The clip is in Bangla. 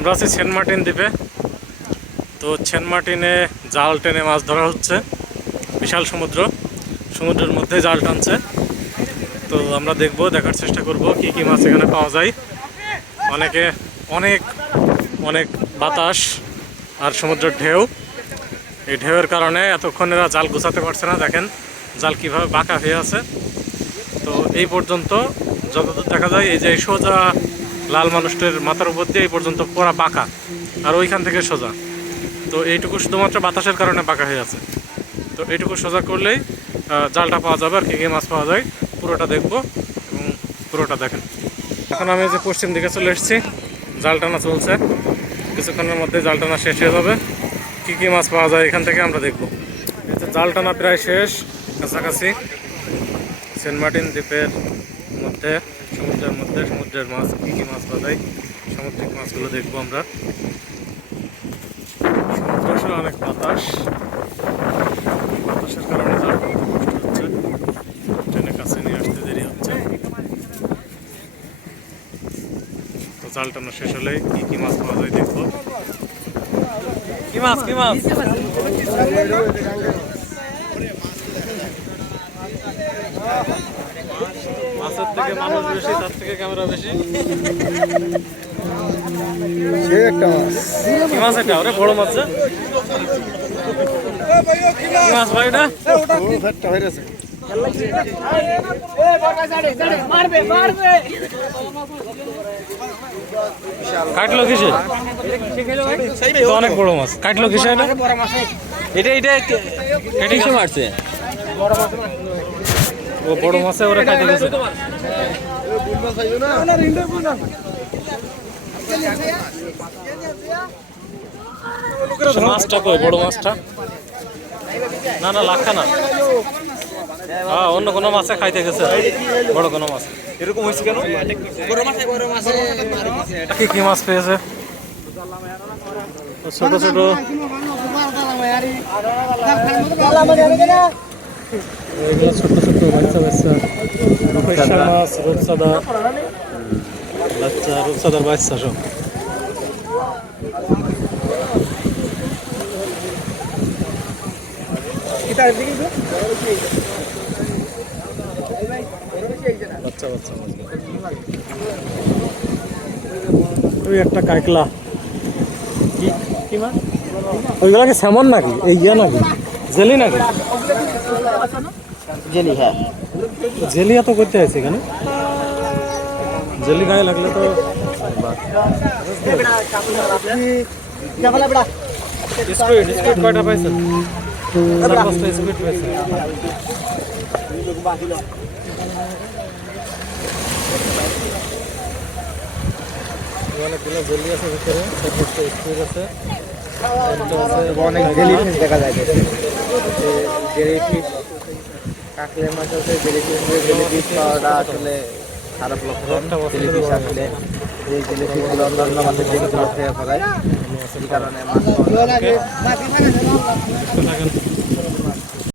আমরা আছি সেন্ট মার্টিন দ্বীপে। তো সেন্ট মার্টিনে জাল টেনে মাছ ধরা হচ্ছে। বিশাল সমুদ্রের মধ্যে জাল টানছে। তো আমরা দেখার চেষ্টা করব কি কি মাছ এখানে পাওয়া যায়। অনেক অনেক বাতাস আর সমুদ্রের ঢেউ। এই ঢেউয়ের কারণে এতক্ষণ এরা জাল গুছাতে পারছে না। দেখেন জাল কিভাবে বাঁকা হয়ে আছে। তো এই পর্যন্ত যতদূর দেখা যায়, এই যে সোজা লাল মানুষটির মাথার উপর দিয়ে এই পর্যন্ত পুরা বাঁকা, আর ওইখান থেকে সোজা। তো এইটুকু শুধুমাত্র বাতাসের কারণে বাঁকা হয়ে আছে। তো এইটুকু সোজা করলেই জালটা পাওয়া যাবে। আর কী কী মাছ পাওয়া যায় পুরোটা দেখবো এবং পুরোটা দেখেন। এখন আমি যে পশ্চিম দিকে চলে এসেছি, জাল টানা চলছে। কিছুক্ষণের মধ্যে জাল টানা শেষ হয়ে যাবে। কী কী মাছ পাওয়া যায় এখান থেকে আমরা দেখব। এই যে জাল টানা প্রায় শেষ, কাছাকাছি। সেন্ট মার্টিন দ্বীপের মধ্যে সমুদ্রের মাছ, কী কী মাছ পাওয়া যায়, সামুদ্রিক মাছগুলো দেখবো আমরা। সমুদ্রে অনেক বাতাসের কারণে জাল টানতে কষ্ট হচ্ছে। ট্রেনের কাছে নিয়ে আসতে দেরি হচ্ছে। তো জাল টানা শেষ হলে কী কী মাছ পাওয়া যায় দেখবো। কি মাছ মাছের থেকে মানুষ বেশি, তার থেকে ক্যামেরা বেশি। কি মাছ এটা? ওরে বড় মাছ। কি মাছ ভাই এটা? কাটলো কিসে? অনেক বড় মাছ। কাটলো কিসে এটা? এটা কেটে মারছে। ও বড় মাছে ওরা খাইতে গেছে। মাছটা কই? বড় মাছটা না, লাখা না। হ্যাঁ, অন্য কোনো মাছে খাইতে গেছে, বড় কোনো মাছ। এরকম হয়েছে কেন? কি মাছ পেয়েছে? ছোট ছোট এগুলো ছোট ছোট বাচ্চা মাছ, রূপচাঁদার বাচ্চা সব। ওই একটা কাইকলা। কি মাছ? ওইগুলা কি স্যামন নাকি? এই নাকি জেলি নাকি? জেলি। হ্যাঁ, জেলি এত করতে আছে এখানে। জেলি গায়ে লাগলে তো স্কুইড কয়টা পাইছেন? 4-5টা স্কুইড পাইছে। অনেকগুলো জেলি আছে ভিতরে, স্কুইড আছে, অনেক জেলি ফিশ দেখা যায়। জেলি ফিশ, কাকলে মাছ আছে। জেলি ফিশ পাওয়াটা আসলে খারাপ লক্ষণ। জেলি ফিশ আসলে এই জেলি ফিশগুলো অন্যান্য মাছের জেলি ফিশ থেকে পড়ায়, এই কারণে মাছ